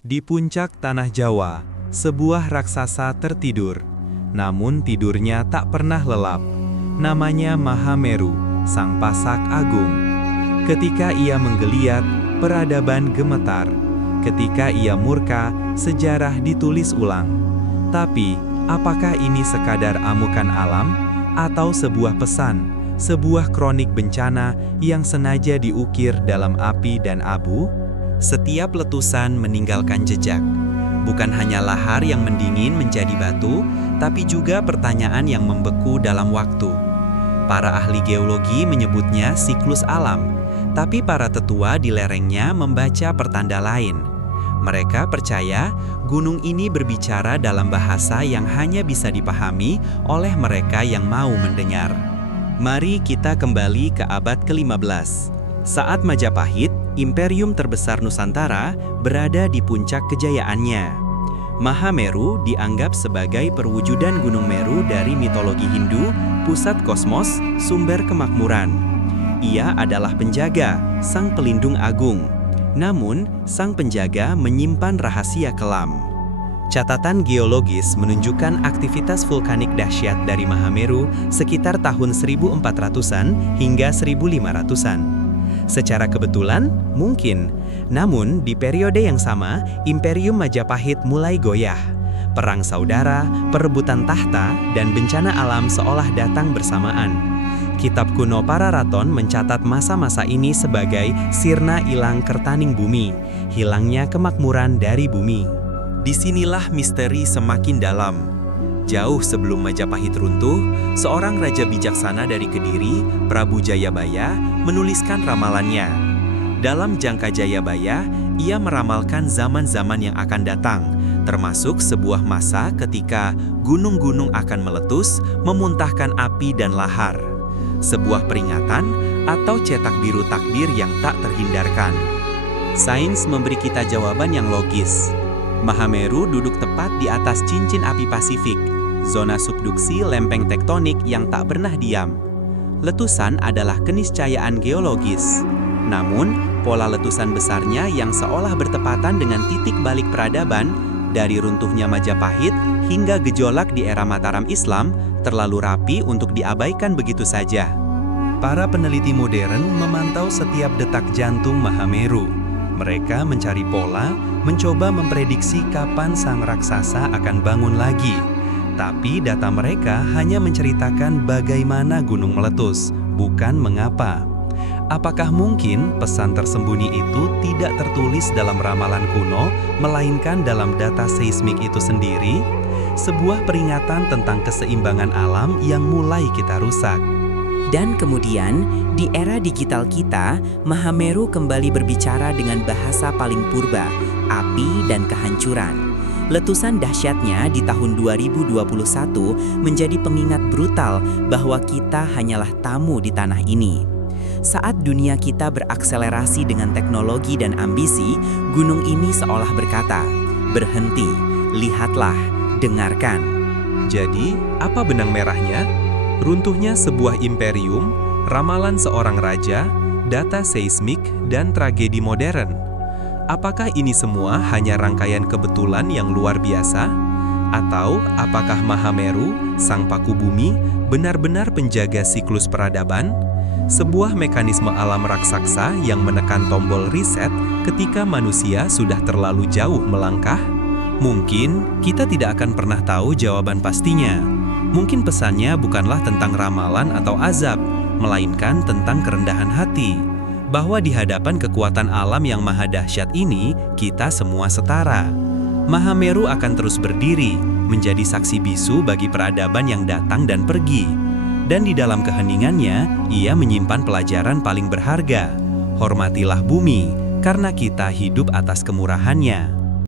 Di puncak tanah Jawa, sebuah raksasa tertidur. Namun tidurnya tak pernah lelap. Namanya Mahameru, sang pasak agung. Ketika ia menggeliat, peradaban gemetar. Ketika ia murka, sejarah ditulis ulang. Tapi, apakah ini sekadar amukan alam? Atau sebuah pesan, sebuah kronik bencana yang sengaja diukir dalam api dan abu? Setiap letusan meninggalkan jejak. Bukan hanya lahar yang mendingin menjadi batu, tapi juga pertanyaan yang membeku dalam waktu. Para ahli geologi menyebutnya siklus alam, tapi para tetua di lerengnya membaca pertanda lain. Mereka percaya gunung ini berbicara dalam bahasa yang hanya bisa dipahami oleh mereka yang mau mendengar. Mari kita kembali ke abad ke-15. Saat Majapahit, imperium terbesar Nusantara, berada di puncak kejayaannya. Mahameru dianggap sebagai perwujudan Gunung Meru dari mitologi Hindu, pusat kosmos, sumber kemakmuran. Ia adalah penjaga, sang pelindung agung. Namun, sang penjaga menyimpan rahasia kelam. Catatan geologis menunjukkan aktivitas vulkanik dahsyat dari Mahameru sekitar tahun 1400-an hingga 1500-an. Secara kebetulan, mungkin. Namun, di periode yang sama, Imperium Majapahit mulai goyah. Perang saudara, perebutan tahta, dan bencana alam seolah datang bersamaan. Kitab kuno Pararaton mencatat masa-masa ini sebagai sirna ilang kertaning bumi, hilangnya kemakmuran dari bumi. Disinilah misteri semakin dalam. Jauh sebelum Majapahit runtuh, seorang raja bijaksana dari Kediri, Prabu Jayabaya, menuliskan ramalannya. Dalam Jangka Jayabaya, ia meramalkan zaman-zaman yang akan datang, termasuk sebuah masa ketika gunung-gunung akan meletus, memuntahkan api dan lahar. Sebuah peringatan atau cetak biru takdir yang tak terhindarkan. Sains memberi kita jawaban yang logis. Mahameru duduk tepat di atas cincin api Pasifik, zona subduksi lempeng tektonik yang tak pernah diam. Letusan adalah keniscayaan geologis. Namun, pola letusan besarnya yang seolah bertepatan dengan titik balik peradaban, dari runtuhnya Majapahit hingga gejolak di era Mataram Islam, terlalu rapi untuk diabaikan begitu saja. Para peneliti modern memantau setiap detak jantung Mahameru. Mereka mencari pola, mencoba memprediksi kapan sang raksasa akan bangun lagi. Tapi data mereka hanya menceritakan bagaimana gunung meletus, bukan mengapa. Apakah mungkin pesan tersembunyi itu tidak tertulis dalam ramalan kuno, melainkan dalam data seismik itu sendiri? Sebuah peringatan tentang keseimbangan alam yang mulai kita rusak. Dan kemudian, di era digital kita, Mahameru kembali berbicara dengan bahasa paling purba, api dan kehancuran. Letusan dahsyatnya di tahun 2021 menjadi pengingat brutal bahwa kita hanyalah tamu di tanah ini. Saat dunia kita berakselerasi dengan teknologi dan ambisi, gunung ini seolah berkata, "Berhenti, lihatlah, dengarkan." Jadi, apa benang merahnya? Runtuhnya sebuah imperium, ramalan seorang raja, data seismik, dan tragedi modern. Apakah ini semua hanya rangkaian kebetulan yang luar biasa? Atau apakah Mahameru, sang paku bumi, benar-benar penjaga siklus peradaban? Sebuah mekanisme alam raksasa yang menekan tombol reset ketika manusia sudah terlalu jauh melangkah? Mungkin kita tidak akan pernah tahu jawaban pastinya. Mungkin pesannya bukanlah tentang ramalan atau azab, melainkan tentang kerendahan hati. Bahwa di hadapan kekuatan alam yang maha dahsyat ini, kita semua setara. Mahameru akan terus berdiri, menjadi saksi bisu bagi peradaban yang datang dan pergi. Dan di dalam keheningannya, ia menyimpan pelajaran paling berharga. Hormatilah bumi, karena kita hidup atas kemurahannya.